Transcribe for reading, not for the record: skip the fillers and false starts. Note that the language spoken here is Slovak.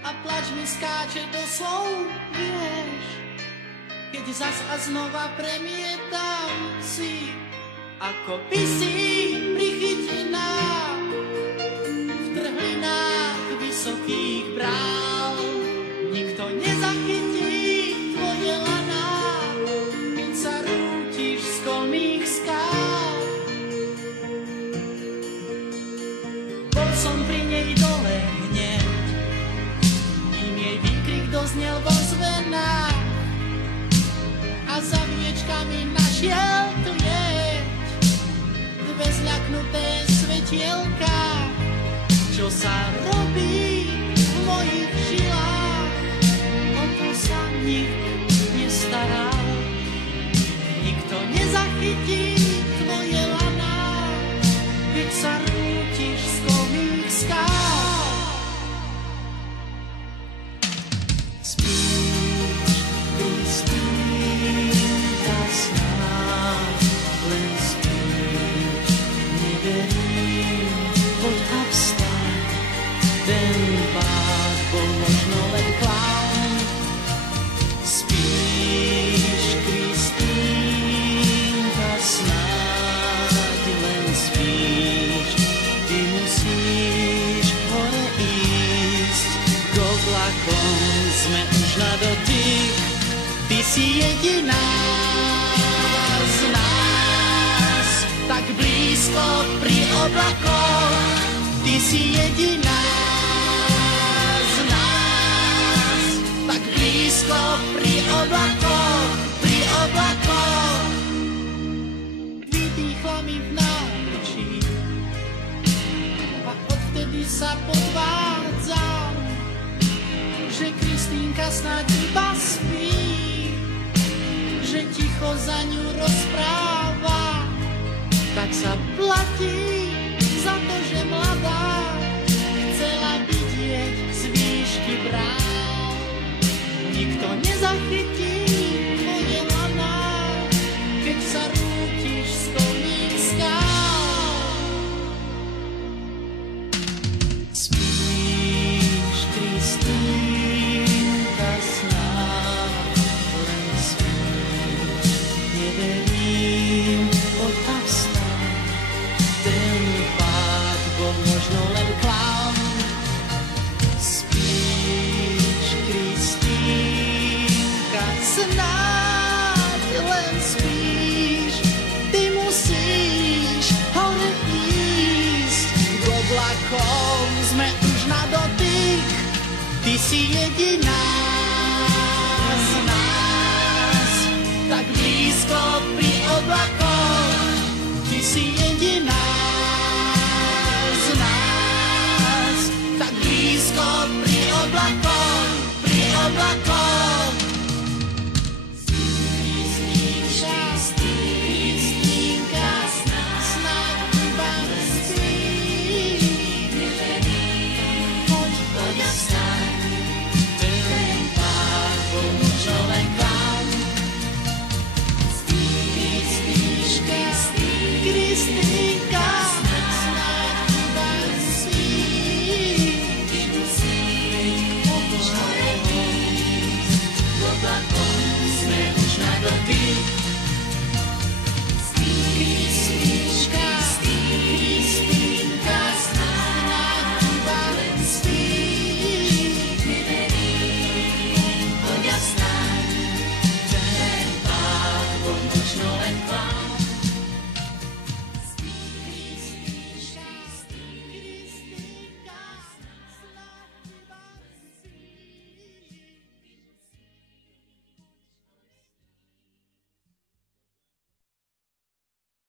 a plač mi skáče do slov, vieš. Keď zas a znova premietam si, ako by si prichytená v trhlinách vysokých brál. Nikto nezachytí tvoje laná, keď sa rútiš z kolmých skál. Bol som pri nej dole hneď, kým jej výkrik doznel vo zvenách a za viečkami našiel tu jeď dve zľaknuté svetielka. Čo sa robí v mojich žilách, o to sa nik nestaral. Nikto nezachytí tvoje laná, keď sa rútiš z kolmých skál. Spíš, Kristýnka, snáď len spíš, neverím, poď a vstaň. Ten pád bol možno len klaun. Spíš, Kristýnka, snáď len spíš, ty musíš hore ísť k oblakom, sme už na dotyk, ty si jediná z nás, tak blízko pri oblakoch, ty si jediná z nás, tak blízko pri oblakoch, pri oblakoch. Vydýchla mi v náručí a odvtedy sa podvádzam, že Kristýnka snáď iba spí, že ticho za ňu rozpráva, tak sa platí za to, že mladá chcela vidieť z výšky brán. Nikto nezachytí tvoje laná, keď sa rútiš z kolmých skál. Spíš, Kristýnka, snáď len spíš, neverím, poď a vstaň. Ten pád bol možno len klaun. Spíš, Kristýnka, snáď len spíš, ty musíš hore ísť k oblakom, sme už na dotyk, ty si jediná z nás, tak blízko pri oblakoch, ty si jediná z nás, tak blízko pri oblakoch, pri oblakoch.